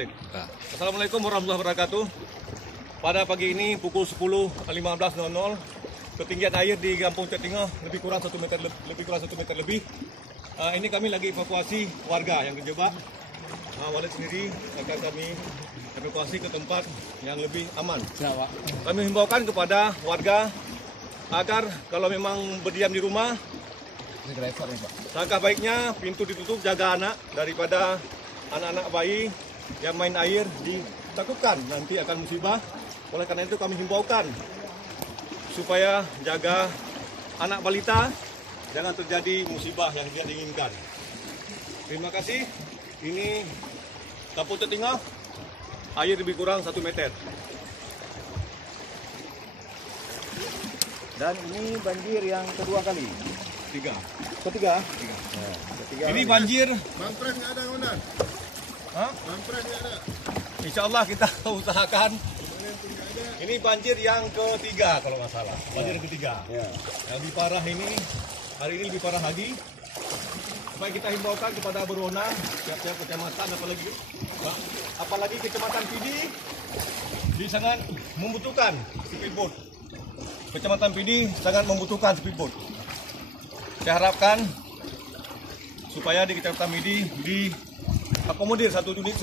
Atlet. Assalamualaikum warahmatullahi wabarakatuh. Pada pagi ini pukul 10.15.00, ketinggian air di Kampung Cetingah lebih kurang 1 meter lebih. Ini kami lagi evakuasi warga yang terjebak. Walid sendiri akan kami evakuasi ke tempat yang lebih aman. Kami himbaukan kepada warga agar kalau memang berdiam di rumah, langkah baiknya pintu ditutup, jaga anak daripada anak-anak bayi yang main air ditakutkan nanti akan musibah. Oleh karena itu kami himbaukan supaya jaga anak balita, jangan terjadi musibah yang tidak diinginkan. Terima kasih. Ini Kampung Cetingah, air lebih kurang 1 meter. Dan ini banjir yang kedua kali. Ketiga. Ketiga. Ini banjir. Mampres nggak ada, Komandan? Hah? Mampres nggak ada? Insya Allah kita usahakan. Ini banjir yang ketiga kalau nggak salah. Banjir yang ketiga. Ya. Yang lebih parah ini, hari ini lebih parah lagi. Supaya kita himbaukan kepada berwenang, tiap-tiap kecamatan, apalagi kecamatan Pidi, sangat membutuhkan speedboat. Kecamatan Pidi sangat membutuhkan speedboat. Saya harapkan supaya di Kecamatan Pidi diakomodir 1 unit